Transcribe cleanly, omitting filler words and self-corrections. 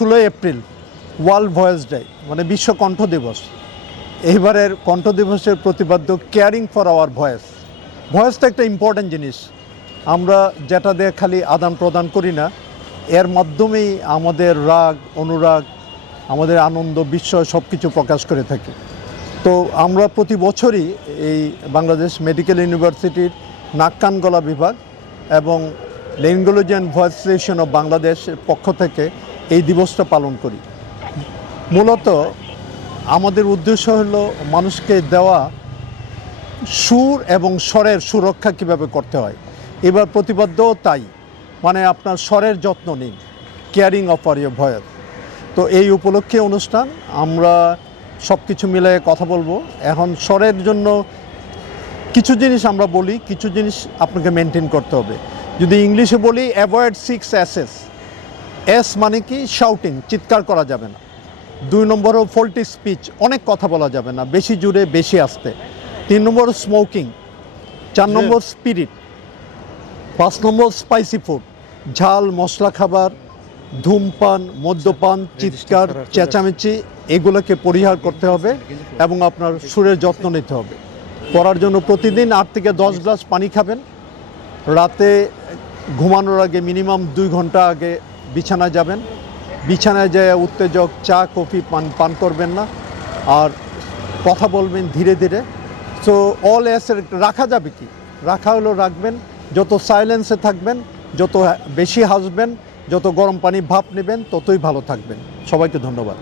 16 April world voice day মানে বিশ্ব কণ্ঠ দিবস। এইবারের কণ্ঠ দিবসের প্রতিপাদ্য কেয়ারিং ফর আওয়ার ভয়েস। ভয়েসটা একটা ইম্পর্ট্যান্ট জিনিস। আমরা যেটা দিয়ে খালি আদান প্রদান করি না, এর মাধ্যমেই আমাদের রাগ অনুরাগ, আমাদের আনন্দ বিস্ময় সব কিছু প্রকাশ করে থাকি। তো আমরা প্রতি বছরই এই বাংলাদেশ মেডিকেল ইউনিভার্সিটির নাক কান গলা বিভাগ এবং ল্যারিঙ্গোলজি অ্যান্ড ভয়েস অ্যাসোসিয়েশন অফ বাংলাদেশের পক্ষ থেকে এই দিবসটা পালন করি। মূলত আমাদের উদ্দেশ্য হলো মানুষকে দেওয়া সুর এবং স্বরের সুরক্ষা কিভাবে করতে হয়। এবার প্রতিপাদ্যও তাই, মানে আপনার স্বরের যত্ন নিন, কেয়ারিং অফ ইয়োর ভয়েস। তো এই উপলক্ষে অনুষ্ঠান, আমরা সব কিছু মিলে কথা বলবো। এখন স্বরের জন্য কিছু জিনিস আমরা বলি, কিছু জিনিস আপনাকে মেনটেন করতে হবে। যদি ইংলিশে বলি, অ্যাভয়েড 6 S's। এস মানে কি? শাউটিং, চিৎকার করা যাবে না। 2 নম্বর ফল্টি স্পিচ, অনেক কথা বলা যাবে না, বেশি জোরে বেশি আস্তে। 3 নম্বর স্মোকিং। 4 নম্বর স্পিরিট। 5 নম্বর স্পাইসি ফুড, ঝাল মশলা খাবার, ধূমপান, মদ্যপান, চিৎকার, চেঁচামেচি, এগুলোকে পরিহার করতে হবে এবং আপনার সুরের যত্ন নিতে হবে। পড়ার জন্য প্রতিদিন 8 থেকে 10 গ্লাস পানি খাবেন। রাতে ঘুমানোর আগে মিনিমাম 2 ঘন্টা আগে বিছানায় যাবেন। বিছানায় যেয়ে উত্তেজক চা কফি পান করবেন না, আর কথা বলবেন ধীরে ধীরে। সো অল এসের রাখা যাবে কি? রাখা হলো রাখবেন, যত সাইলেন্সে থাকবেন, যত বেশি হাসবেন, যত গরম পানি ভাপ নেবেন, ততই ভালো থাকবেন। সবাইকে ধন্যবাদ।